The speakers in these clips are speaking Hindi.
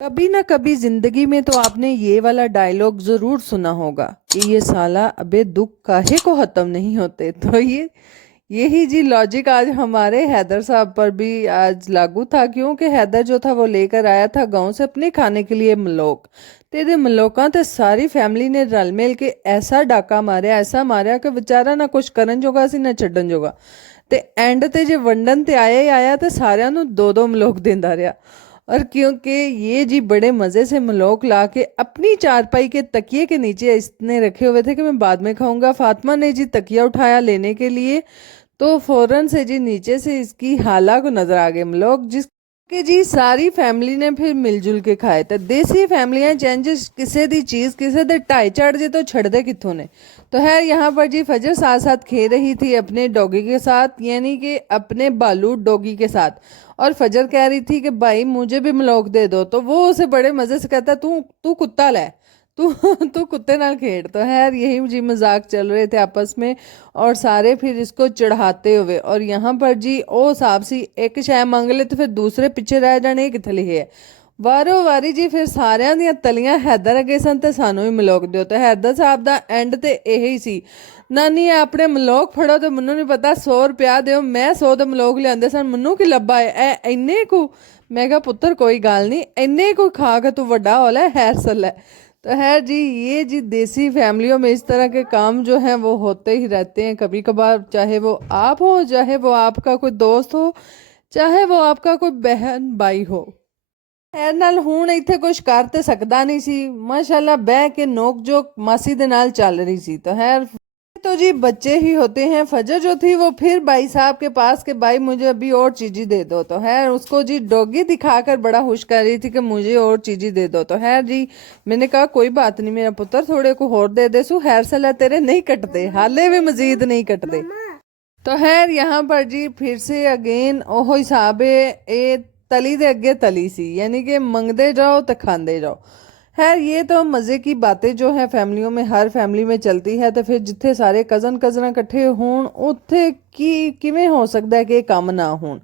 कभी ना कभी जिंदगी में तो आपने ये वाला डायलॉग जरूर सुना होगा कि ये साला अबे दुख काहे को खत्म नहीं होते। तो यही जी लॉजिक आज हमारे हैदर साहब पर भी आज लागू था, क्योंकि हैदर जो था वो लेकर आया था गांव से अपने खाने के लिए मलोक। तेरे मलोका ते सारी फैमिली ने रल मिल के ऐसा डाका मारिया, ऐसा मारिया कि बेचारा ना कुछ करन जोगा सी ना छड्डन जोगा। ते एंड ते जे वंडन ते आया ही आया ते सारिਆਂ ਨੂੰ दो दो मलोक देंदा रहा। और क्योंकि ये जी बड़े मज़े से मलोक ला के अपनी चारपाई के तकिए के नीचे इसने रखे हुए थे कि मैं बाद में खाऊंगा। फातिमा ने जी तकिया उठाया लेने के लिए, तो फौरन से जी नीचे से इसकी हाला को नजर आ गए मलोक, जिसके जी सारी फैमिली ने फिर मिलजुल के खाए। तो देसी फैमिलियां चेंजेस किसे दी चीज किसे दे ढाई चढ़ जे तो छड़ दे कितों ने। तो है यहाँ पर जी फजर साथ साथ खे रही थी अपने डॉगी के साथ, यानी कि अपने बालू डॉगी के साथ। और फजर कह रही थी कि भाई मुझे भी मलोक दे दो, तो वो उसे बड़े मजे से कहता तू तू कुत्ता ले, तू तू कुत्ते नाल खेड़। तो खैर यही जी मजाक चल रहे थे आपस में, और सारे फिर इसको चढ़ाते हुए। और यहाँ पर जी ओ साहब सी एक शय मंग ले तो फिर दूसरे पीछे रह जाने किथे लिखे है। वारो वारी जी फिर सारिਆਂ ਦੀਆਂ ਤਲੀਆਂ हैदर अगे सन ਤੇ ਸਾਨੂੰ ਵੀ ਮਲੋਕ ਦਿਓ। ਤੇ हैदर ਸਾਹਿਬ ਦਾ ਐਂਡ ਤੇ ਇਹੀ ਸੀ, ਨਾਨੀ ਆਪਣੇ ਮਲੋਕ ਫੜੋ ਤੇ ਮੈਨੂੰ ਨਹੀਂ ਪਤਾ 100 ਰੁਪਿਆ ਦਿਓ, ਮੈਂ 100 ਦੇ ਮਲੋਕ ਲਿਆਂਦੇ ਸਨ, ਮੈਨੂੰ ਕੀ ਲੱਭਾ ਹੈ ਐ ਇੰਨੇ ਕੁ। मैं कहा पुत्र कोई गाल नहीं, इन्ने को खा के तू वड्डा होला है, हैर सल है। तो है जी ये जी देसी फैमिलियों में इस तरह के काम जो हैं वो होते ही रहते हैं कभी कभार, चाहे वो आप हो, चाहे वो आपका कोई दोस्त हो, चाहे वो आपका कोई बहन भाई हो। खैर नाल ਹੁਣ ਇੱਥੇ ਕੁਝ ਕਰ ਤੇ ਸਕਦਾ नहीं सी, माशाल्लाह बह के नोक जोक मासी दे नाल चल रही सी। तो खैर तो जी बच्चे ही होते हैं। फजर जो थी वो फिर भाई साहब के पास के भाई मुझे अभी और चीज़ी दे दो। तो खैर उसको जी डॉगी दिखाकर बड़ा खुश कर रही थी कि मुझे और चीज़ी दे दो। तो खैर जी मैंने कहा कोई बात नहीं मेरा पुत्र, थोड़े को और दे दे सू, खैर सला तेरे नहीं कटते, हाले भी मजीद नहीं कटते। तो खैर यहाँ पर जी फिर से अगेन ओहो हिसाब है, ए तली दे अगे तली सी, यानी कि मंगते जाओ तो खाते जाओ। खैर ये तो मज़े की बातें जो है फैमिलियों में, हर फैमिली में चलती है। तो फिर जिथे सारे कज़न कज़न इकट्ठे होण उत्थे की किवें हो सकता है कि काम ना होण।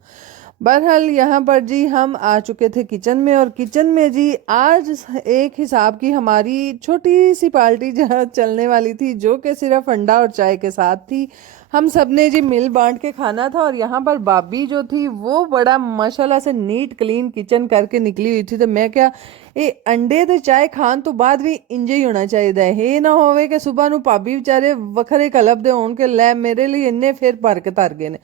बहरहाल यहाँ पर जी हम आ चुके थे किचन में, और किचन में जी आज एक हिसाब की हमारी छोटी सी पार्टी जहाँ चलने वाली थी, जो कि सिर्फ अंडा और चाय के साथ थी। हम सब ने जी मिल बांट के खाना था। और यहाँ पर भाभी जो थी वो बड़ा माशाल्लाह से नीट क्लीन किचन करके निकली हुई थी। तो मैं क्या ये अंडे ते चाय खान तो बाद भी इंजे ही होना चाहिए है, ये ना होवे कि सुबह ਨੂੰ भाभी बेचारे वखरे कलब दे होण के लै मेरे लिए इन्ने फिर भर के धर गए ने।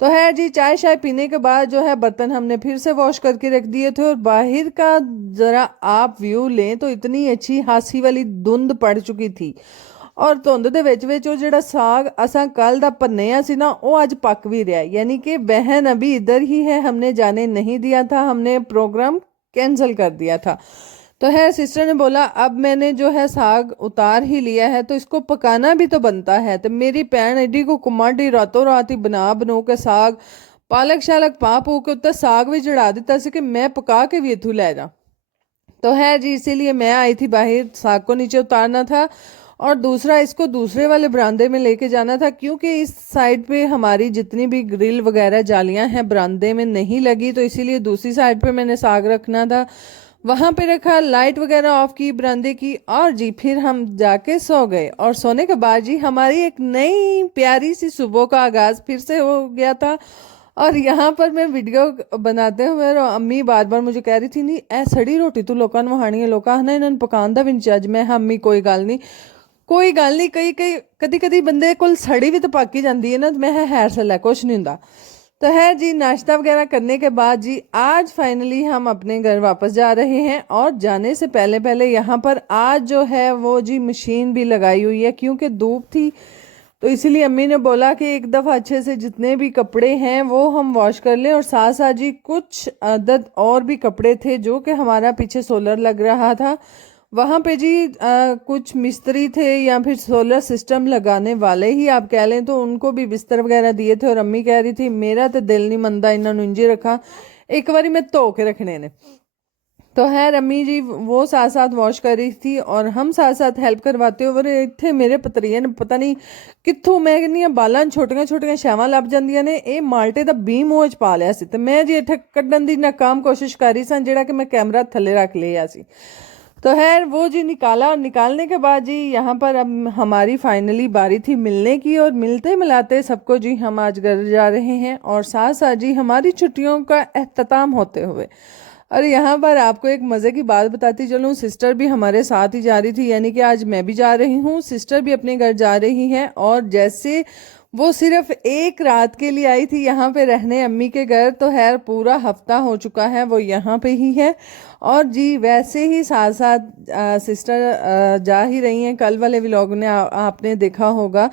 तो है जी चाय शाय पीने के बाद जो है बर्तन हमने फिर से वॉश करके रख दिए थे। और बाहर का जरा आप व्यू लें तो इतनी अच्छी हासी वाली धुंध पड़ चुकी थी। और धुंध ਦੇ ਵਿੱਚ ਉਹ ਜਿਹੜਾ साग असा कल ਦਾ ਭੰਨਿਆ ਸੀ ना वो आज पक भी रहा है, यानी कि बहन अभी इधर ही है, हमने जाने नहीं दिया था, हमने प्रोग्राम कैंसिल कर दिया था। तो है सिस्टर ने बोला अब मैंने जो है साग उतार ही लिया है तो इसको पकाना भी तो बनता है। तो मेरी भैन एडी को कुमाडी रातों रात ही बना बनू के साग पालक शालक पा पू के उत्ते साग भी चढ़ा दिता सी कि मैं पका के भी इथू लै जा। तो है जी इसीलिए मैं आई थी बाहर, साग को नीचे उतारना था और दूसरा इसको दूसरे वाले बरामदे में लेके जाना था, क्योंकि इस साइड पे हमारी जितनी भी ग्रिल वगैरह जालियां हैं बरामदे में नहीं लगी, तो इसीलिए दूसरी साइड पे मैंने साग रखना था, वहां पे रखा, लाइट वगैरह ऑफ की बरामदे की, और जी फिर हम जाके सो गए। और सोने के बाद जी हमारी एक नई प्यारी सी सुबह का आगाज फिर से हो गया था। और यहाँ पर मैं वीडियो बनाते हुए और अम्मी बार बार मुझे कह रही थी नहीं ए सड़ी रोटी तू लोगों ਨੂੰ ਵਹਾਣੀ ਹੈ, ਲੋਕਾਂ ਨੇ ਇਹਨਾਂ ਨੂੰ ਪਕਾਉਣ ਦਾ ਵੀ ਨਹੀਂ ਚੱਜ। मैं अम्मी कोई गल नहीं, कोई गल नहीं, कई कई कदी कदी बंदे को सड़ी भी तो पक ही जाती है ना। मैं हैर से लै कुछ नहीं होंदा। तो है जी नाश्ता वगैरह करने के बाद जी आज फाइनली हम अपने घर वापस जा रहे हैं। और जाने से पहले पहले यहाँ पर आज जो है वो जी मशीन भी लगाई हुई है, क्योंकि धूप थी तो इसीलिए अम्मी ने बोला कि एक दफ़ा अच्छे से जितने भी कपड़े हैं वो हम वॉश कर लें। और साथ साथ जी कुछ अदद और भी कपड़े थे जो कि हमारा पीछे सोलर लग रहा था, वहाँ पे जी कुछ मिस्त्री थे या फिर सोलर सिस्टम लगाने वाले ही आप कह लें, तो उनको भी बिस्तर वगैरह दिए थे। और अम्मी कह रही थी मेरा तो दिल नहीं मनता इन्होंने इंजे रखा, एक बारी मैं धो के रखने ने। तो खैर अम्मी जी वो साथ साथ वॉश कर रही थी और हम साथ साथ हेल्प करवाते हुए ਇੱਥੇ ਮੇਰੇ ਪਤਰੀਏ ਨੇ ਪਤਾ ਨਹੀਂ ਕਿੱਥੋਂ ਮੈਂ ਕਹਿੰਦੀ ਆ ਬਾਲਾਂ ਛੋਟੀਆਂ ਛੋਟੀਆਂ ਛਾਵਾਂ ਲੱਭ ਜਾਂਦੀਆਂ ਨੇ ਇਹ ਮਾਲਟੇ ਦਾ ਬੀ ਮੂੰਹ 'ਚ ਪਾ ਲਿਆ ਸੀ ਤੇ ਮੈਂ ਜੀ ਇੱਥੇ ਕੱਢਣ ਦੀ ਨਾਕਾਮ ਕੋਸ਼ਿਸ਼ ਕਰ ਰਹੀ ਸਾਂ ਜਿਹੜਾ ਕਿ ਮੈਂ ਕੈਮਰਾ ਥੱਲੇ ਰੱਖ ਲਿਆ ਸੀ। तो खैर वो जी निकाला और निकालने के बाद जी यहाँ पर अब हमारी फाइनली बारी थी मिलने की और मिलते मिलाते सबको जी हम आज घर जा रहे हैं और साथ साथ जी हमारी छुट्टियों का एहतमाम होते हुए और यहाँ पर आपको एक मज़े की बात बताती चलूँ, सिस्टर भी हमारे साथ ही जा रही थी, यानी कि आज मैं भी जा रही हूँ, सिस्टर भी अपने घर जा रही हैं और जैसे वो सिर्फ एक रात के लिए आई थी यहाँ पे रहने अम्मी के घर, तो खैर पूरा हफ्ता हो चुका है वो यहाँ पे ही है। और जी वैसे ही साथ साथ सिस्टर जा ही रही हैं। कल वाले व्लॉग में आपने देखा होगा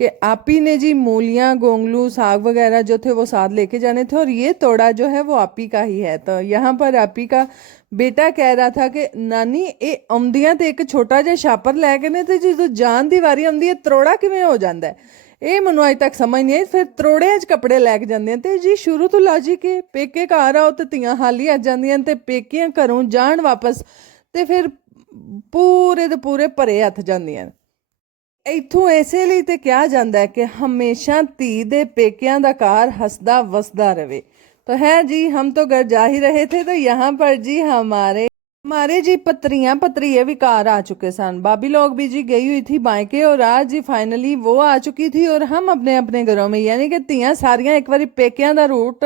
कि आपी ने जी मूलियाँ गोंगलू साग वगैरह जो थे वो साथ लेके जाने थे और ये तोड़ा जो है वो आपी का ही है। तो यहाँ पर आपी का बेटा कह रहा था कि नानी ये आउंदियां तो एक छोटा जिहा छापर लैके ने ते जो जान दी वारी आउंदी है त्रोड़ा किवें हो जाता है, ਇਹ ਮੈਨੂੰ ਅਜੇ ਤੱਕ ਸਮਝ ਨਹੀਂ ਆਈ। ਫਿਰ ਤਰੋੜਿਆਂ 'ਚ ਕੱਪੜੇ ਲੈ ਕੇ ਜਾਂਦੇ ਆ ਤੇ ਜੀ ਸ਼ੁਰੂ ਤੋਂ ਲਾਜੀਕ ਹੈ ਪੇਕੇ ਘਰ ਆਓ ਤੇ ਧੀਆਂ ਹਾਲੀ ਆ ਜਾਂਦੀਆਂ ਤੇ ਪੇਕਿਆਂ ਘਰੋਂ ਜਾਣ ਵਾਪਸ ਤੇ ਫਿਰ ਪੂਰੇ ਦੇ ਪੂਰੇ ਭਰੇ ਹੱਥ ਜਾਂਦੀਆਂ। ਇੱਥੋਂ ਇਸੇ ਲਈ ਤੇ ਕਿਹਾ ਜਾਂਦਾ ਹੈ ਕਿ ਹਮੇਸ਼ਾ ਧੀ ਦੇ ਪੇਕਿਆਂ ਦਾ ਘਰ ਹੱਸਦਾ ਵਸਦਾ रहे। तो है जी हम तो घर जा ही रहे थे तो यहाँ पर जी हमारे जी पत्रिये भी कार आ चुके सन। भाभी लोग भी जी गई हुई थी मायके और आज जी फाइनली वो आ चुकी थी और हम अपने अपने घरों में, यानी कि तियां सारियां एक बारी पेकियां दा रूट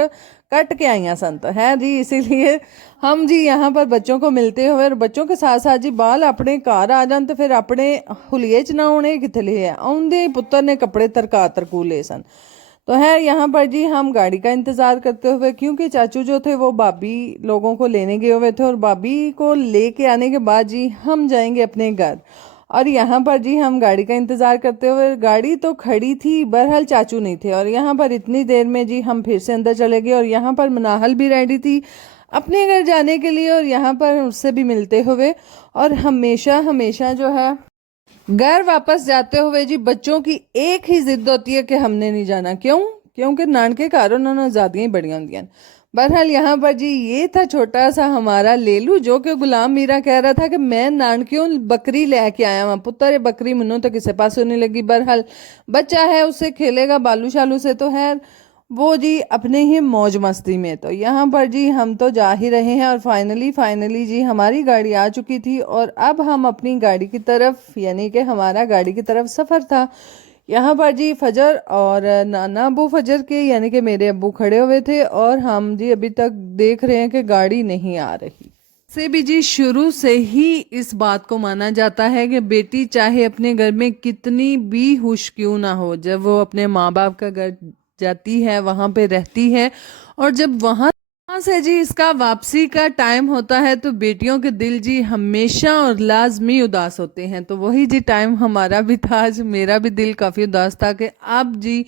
कट के आईयां सन। तो है जी इसीलिए हम जी यहाँ पर बच्चों को मिलते हुए और बच्चों के साथ साथ जी बाल अपने घर आ जान तो फिर अपने हुलिये च ना होने कितने लिए आउंदे पुत्र ने कपड़े तरकू ले सन। तो है यहाँ पर जी हम गाड़ी का इंतज़ार करते हुए, क्योंकि चाचू जो थे वो भाभी लोगों को लेने गए हुए थे और भाभी को लेके आने के बाद जी हम जाएंगे अपने घर। और यहाँ पर जी हम गाड़ी का इंतज़ार करते हुए, गाड़ी तो खड़ी थी बहरहाल चाचू नहीं थे और यहाँ पर इतनी देर में जी हम फिर से अंदर चले गए और यहाँ पर मनाहल भी रेडी थी अपने घर जाने के लिए और यहाँ पर उससे भी मिलते हुए। और हमेशा जो है घर वापस जाते हुए जी बच्चों की एक ही जिद होती है कि हमने नहीं जाना। क्योंकि नानके घर उन्होंने ज़्यादा ही बड़ी होंगी। बहरहाल यहाँ पर जी ये था छोटा सा हमारा लेलू जो कि गुलाम मीरा कह रहा था कि मैं नानकियों बकरी लेके आया वहाँ पुत्र बकरी मनो तो किसी पास नहीं लगी। बहरहाल बच्चा है उससे खेलेगा बालू शालू से, तो है वो जी अपने ही मौज मस्ती में। तो यहाँ पर जी हम तो जा ही रहे हैं और फाइनली जी हमारी गाड़ी आ चुकी थी और अब हम अपनी गाड़ी की तरफ, यानी कि हमारा गाड़ी की तरफ सफ़र था। यहाँ पर जी फजर और नाना अबू फजर के यानी कि मेरे अब्बू खड़े हुए थे और हम जी अभी तक देख रहे हैं कि गाड़ी नहीं आ रही। से भी जी शुरू से ही इस बात को माना जाता है कि बेटी चाहे अपने घर में कितनी भी खुश क्यों ना हो, जब वो अपने माँ बाप का घर जाती है वहाँ पे रहती है और जब वहाँ से जी इसका वापसी का टाइम होता है तो बेटियों के दिल जी हमेशा और लाजमी उदास होते हैं। तो वही जी टाइम हमारा भी था, आज मेरा भी दिल काफ़ी उदास था कि अब जी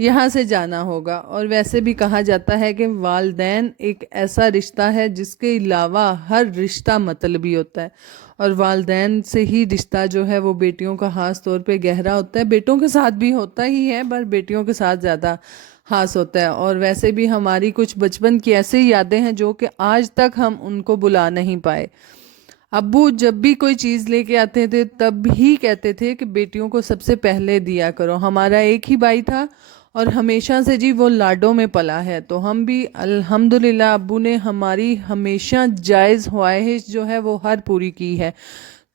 यहाँ से जाना होगा। और वैसे भी कहा जाता है कि वालदैन एक ऐसा रिश्ता है जिसके अलावा हर रिश्ता मतलबी होता है और वालदैन से ही रिश्ता जो है वो बेटियों का ख़ास तौर पे गहरा होता है। बेटों के साथ भी होता ही है पर बेटियों के साथ ज़्यादा खास होता है। और वैसे भी हमारी कुछ बचपन की ऐसी यादें हैं जो कि आज तक हम उनको बुला नहीं पाए। अब्बू जब भी कोई चीज़ लेके आते थे तब ही कहते थे कि बेटियों को सबसे पहले दिया करो। हमारा एक ही भाई था और हमेशा से जी वो लाडों में पला है, तो हम भी अल्हम्दुलिल्लाह अब्बू ने हमारी हमेशा जायज़ ख्वाहिश जो है वो हर पूरी की है।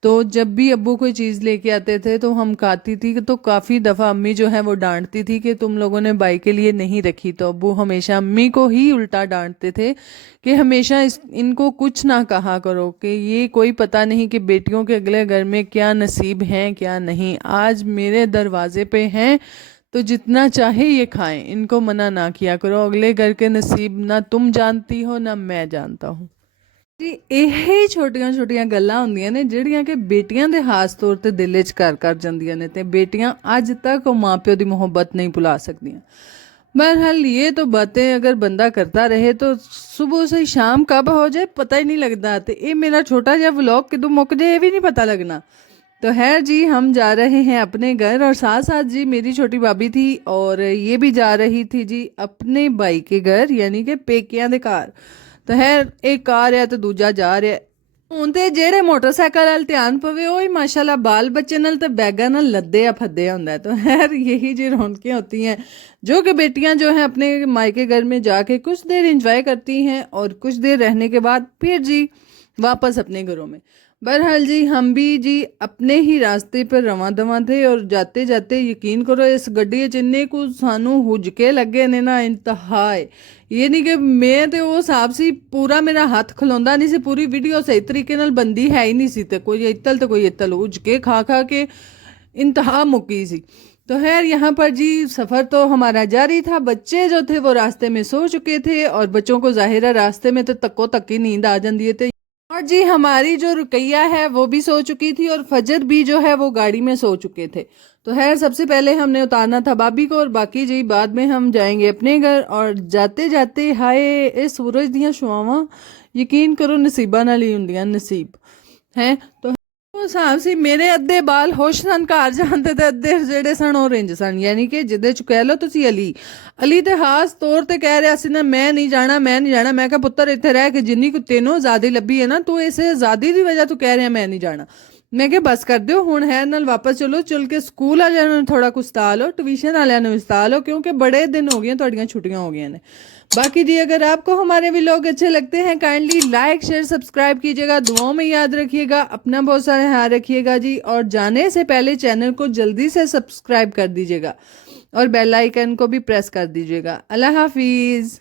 तो जब भी अब्बू कोई चीज़ लेके आते थे तो हम खाती थी तो काफ़ी दफ़ा अम्मी जो है वो डांटती थी कि तुम लोगों ने भाई के लिए नहीं रखी। तो अब्बू हमेशा अम्मी को ही उल्टा डांटते थे कि हमेशा इनको कुछ ना कहा करो कि ये कोई पता नहीं कि बेटियों के अगले घर में क्या नसीब हैं क्या नहीं। आज मेरे दरवाजे पे हैं तो जितना चाहे ये खाएं, इनको मना ना किया करो। अगले घर के नसीब ना तुम जानती हो ना मैं जानता हूँ। जी ਇਹ ਛੋਟੀਆਂ ਗੱਲਾਂ ਹੁੰਦੀਆਂ ਨੇ ਜਿਹੜੀਆਂ ਕਿ ਬੇਟੀਆਂ ਦੇ ਖਾਸ ਤੌਰ ਤੇ ਦਿਲ ਵਿੱਚ ਕਰ ਜਾਂਦੀਆਂ ਨੇ ਤੇ बेटियां आज तक माँ प्यो की मोहब्बत नहीं भुला सकती। बहरहाल ये तो बातें अगर बंदा करता रहे तो सुबह से शाम कब हो जाए पता ही नहीं लगता। तो ये मेरा छोटा जिहा व्लॉग किदों मुक जाए ये भी नहीं पता लगना। तो खैर जी हम जा रहे हैं अपने घर और साथ साथ जी मेरी छोटी भाभी थी और ये भी जा रही थी जी अपने भाई के घर यानी कि पेकियां दे घर। तो है एक आ रहा तो दूजा जा रहा, ਹੁਣ ਤੇ ਜਿਹੜੇ मोटरसाइकिल वाल ध्यान पवे वही माशाल्लाह बाल बच्चे नाल ते बैगा नाल लद्दे या फद्दे होंदा है। तो खैर यही जी रौनकें होती हैं जो कि बेटियां जो हैं अपने मायके घर में जाके कुछ देर एंजॉय करती हैं और कुछ देर रहने के बाद फिर जी वापस अपने घरों में। बहरहाल जी हम भी जी अपने ही रास्ते पर रवां दवां थे और जाते जाते यकीन करो इस गड्डी च इन्ने कुछ सानू हुजके लगे ने ना इंतहाए। ये नहीं कि मैं तो वो हिसाब से पूरा मेरा हाथ खलोंदा नहीं सी, पूरी वीडियो सही तरीके नाल बनदी है ही नहीं सी, ते कोई इत्तल हुजके खा खा के इंतहा मुकी सी। तो खैर यहाँ पर जी सफ़र तो हमारा जारी था। बच्चे जो थे वो रास्ते में सो चुके थे और बच्चों को ज़ाहिर है रास्ते में तो तक्को तक्की नींद आ जाती है। और जी हमारी जो रुकैया है वो भी सो चुकी थी और फजर भी जो है वो गाड़ी में सो चुके थे। तो खैर सबसे पहले हमने उतारना था भाभी को और बाकी जी बाद में हम जाएंगे अपने घर। और जाते जाते हाय ये सूरज दियां छुआवां यकीन करो नसीबा नाल ही हुंदियां, नसीब हैं। तो उस हिसाब से मेरे अद्धे बाल होश सन घर जाते ते अद्धे जेह्ड़े सन ओह रिंज सन, यानी कि जिहदे च कह लो तुसी अली ते खास तौर ते कह रहा सी ना मैं नहीं जाना मैं कहा पुत्तर इत्थे रह के जिन्नी को तेनों आज़ादी लब्भी है ना तू इस आज़ादी की वजह तू कह रहा मैं नहीं जाना। मैं क्या बस कर दियो हुण है नाल वापस चलो, चल के स्कूल वालियां नूं थोड़ा कुछ सता लो, ट्यूशन वालियां नूं सता लो क्योंकि बड़े दिन हो गए तुहाडीआं छुट्टियां हो गई ने। बाकी जी अगर आपको हमारे व्लॉग अच्छे लगते हैं काइंडली लाइक शेयर सब्सक्राइब कीजिएगा, दुआओं में याद रखिएगा, अपना बहुत सारा ख्याल रखिएगा जी। और जाने से पहले चैनल को जल्दी से सब्सक्राइब कर दीजिएगा और बेल आइकन को भी प्रेस कर दीजिएगा। अल्लाह हाफिज़।